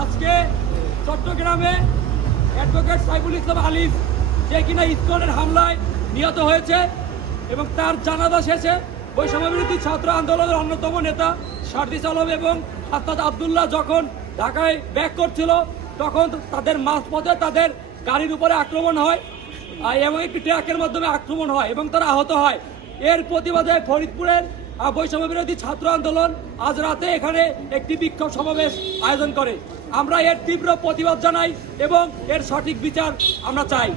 আজকে চট্টগ্রামে অ্যাডভোকেট সাইফুল ইসলাম আলিফ, যে কিনা ইসকনের হামলায় নিহত হয়েছে এবং তার জানাজা শেষে বৈষম্যবিরোধী ছাত্র আন্দোলনের অন্যতম নেতা সার্জিস আলম এবং হাসনাত আবদুল্লাহ যখন ঢাকায় ব্যাক করছিল, তখন তাদের মাঝপথে তাদের গাড়ির উপরে আক্রমণ হয় এবং একটি ট্রাকের মাধ্যমে আক্রমণ হয় এবং তারা আহত হয়। এর প্রতিবাদে ফরিদপুরের বৈষম্য বিরোধী ছাত্র আন্দোলন আজ রাতে এখানে একটি বিক্ষোভ সমাবেশ আয়োজন করে। আমরা এর তীব্র প্রতিবাদ জানাই এবং এর সঠিক বিচার আমরা চাই।